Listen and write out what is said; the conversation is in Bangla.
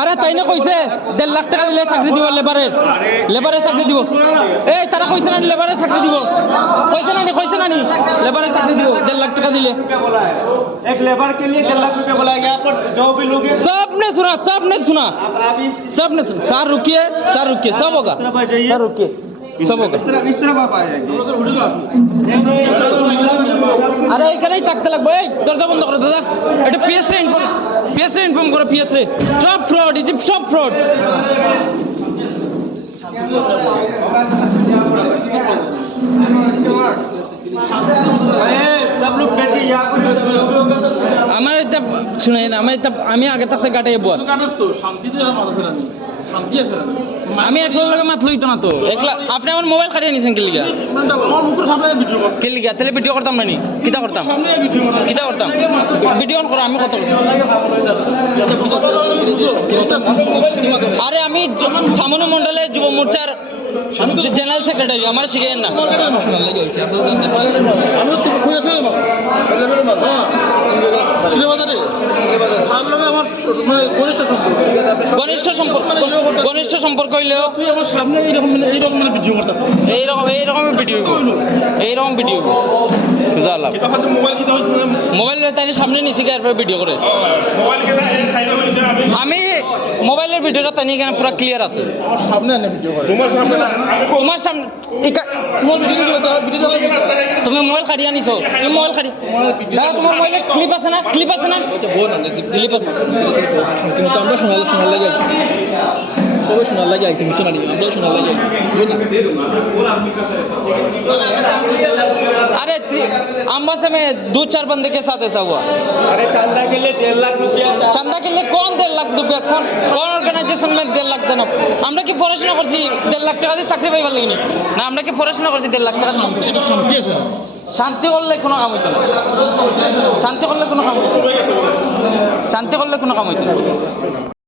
আরে তাই না কইছে দেড় লাখ টাকা দিলে চাকরি দিব লেবারের লেবারে চাকরি দিব এই তারা কইছে না লেবারে চাকরি দিব কইছে না নি কইছে না নি লেবারে চাকরি দিব দেড় লাখ টাকা দিলে बोला है एक लेबर के लिए डेढ़ लाख रुपया बोला गया आप जो भी लोग हैं, सबने सुना सबने सुना आप आप इस सबने सुना सर रुकिए सर रुकिए सब होगा तरफ आ जाइए सर रुकिए সবক আরে এখানেই থাকতে লাগবে। এই, দরজা বন্ধ করো দাদা। এটা পিএসএ ইনফর্ম পিএসএ ইনফর্ম করো পিএসএ সব ফ্রড ইজিপ্ট সব ফ্রড এটা শুনেন আমার আমি আগে থাকতে গাটাই বল আমি শান্তি আছে একলা লগে মাত লইতো না তো। একলা আপনি আমার মোবাইল কাটিয়ে নিছেন কে লিগা? মানে কে লিগা তাহলে ভিডিও করতাম না নি? কিতা করতাম? কিতা করতাম? ভিডিও করো আমি কত আরে আমি সামনু মন্ডলের যুব মোর্চার জেনারেল সেক্রেটারি আমার শিখেন না। আমি তো শুনে আমার ঘনিষ্ঠ সম্পর্ক। ঘনিষ্ঠ সম্পর্ক হইলেও তুই আমার সামনে এইরকম মানে এইরকম মানে ভিডিও এইরকম ভিডিও লাভ মোবাইল তাই সামনে নিছি এরপরে ভিডিও করে। আমি। মোবাইলের ভিডিওটা তাই এখানে পুরো ক্লিয়ার আছে। তোমার সামনে তোমার সামনে তোমার ভিডিও ভিডিও দিবে তুমি মোবাইল খাড়িয়ে আনিছো তুমি মোবাইল খাড়ি দাদা তোমার মোবাইলে ক্লিপ আছে না ক্লিপ আছে না ক্লিপ আছে তুমি তো আমরা শোনার শোনার লাগে আছি সবাই শোনার লাগে আইছি বুঝছো না আমরাও শোনার লাগে আইছি বুঝলি না अरे अम्बासे में दो चार बंदे के साथ ऐसा हुआ अरे चंदा के लिए डेढ़ लाख रुपया চান্দা কিনলে কোন দেড় লাখ রুপিয়া কোন কোন অর্গানাইজেশন মে দেড় লাখ দেন আমরা কি পড়াশোনা করছি দেড় লাখ টাকা দিয়ে চাকরি পাইবার লাগি না আমরা কি পড়াশোনা করছি দেড় লাখ টাকা দিয়ে? এটা শান্তি করলে কোনো কাম হইতো না। শান্তি করলে কোনো কাম শান্তি করলে কোনো কাম হইতো না।